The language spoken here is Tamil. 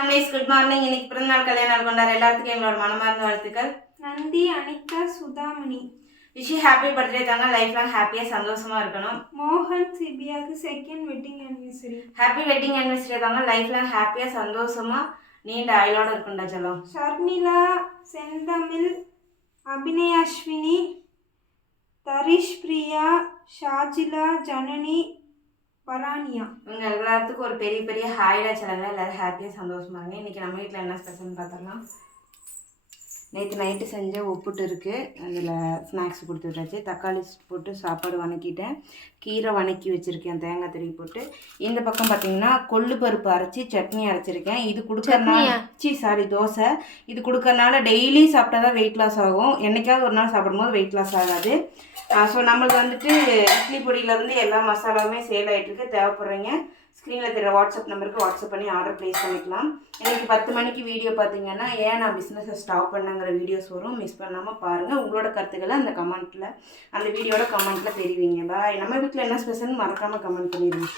Families good morning. இன்னைக்கு பிறந்தநாள் கல்யாண நாள் கொண்டாடுற எல்லாத்துக்கும் எங்களோட மனமார்ந்த வாழ்த்துக்கள். Nandi, Anitha, Sudhamani. Wish happy birthday தாங்க. லைஃப் லாங் ஹாப்பியா சந்தோஷமா இருக்கணும். மோகன் சிபியாக்கு second wedding anniversary. Happy wedding anniversary தாங்க. லைஃப் லாங் ஹாப்பியா சந்தோஷமா நீண்ட ஆயுளோட இருக்குண்டா செல்லம். ஷர்மிளா, செந்தமிழ், அபிநயாஸ்வினி, தரிஷ் பிரியா, ஷாஜிலா, ஜனனி, பரானியா. இவங்க எல்லாத்துக்கும் ஒரு பெரிய பெரிய ஹாய்டா செல்லுங்க. எல்லாரும் ஹாப்பியா சந்தோஷமா இருங்க. இன்னைக்கு நம்ம வீட்டில் என்ன ஸ்பெஷல்னு பார்த்துடலாம். நேற்று நைட்டு செஞ்ச ஒப்புட்டு இருக்குது, அதில் ஸ்நாக்ஸ் கொடுத்து விட்டாச்சு. தக்காளி போட்டு சாப்பாடு வணக்கிட்டேன். கீரை வணக்கி வச்சுருக்கேன் தேங்காய் திருவி போட்டு. இந்த பக்கம் பார்த்திங்கன்னா கொள்ளு பருப்பு அரைச்சி சட்னி அரைச்சிருக்கேன். இது கொடுக்கறனால தோசை இது கொடுக்கறனால டெய்லி சாப்பிட்டா தான் வெயிட் லாஸ் ஆகும். என்றைக்காவது ஒரு நாள் சாப்பிடும்போது வெயிட் லாஸ் ஆகாது. ஸோ நம்மளுக்கு வந்துட்டு இட்லி பொடியிலேருந்து எல்லா மசாலாவுமே சேல் ஆகிட்டுருக்கு. தேவைப்படுறீங்க ஸ்க்ரீனில் தெரிகிற வாட்ஸ்அப் நம்பருக்கு வாட்ஸ்அப் பண்ணி ஆர்டர் ப்ளேஸ் பண்ணிக்கலாம். இன்றைக்கி 10 மணிக்கு வீடியோ பார்த்தீங்கன்னா ஏன் நான் பிஸ்னஸை ஸ்டாப் பண்ணங்கிற வீடியோஸ் வரும். மிஸ் பண்ணாமல் பாருங்கள். உங்களோட கருத்துக்களை அந்த வீடியோட கமெண்ட்டில் தெரிவிங்க. பாய். நம்ம வீட்டில் என்ன ஸ்பெஷல்னு மறக்காமல் கமெண்ட் பண்ணிடுங்க.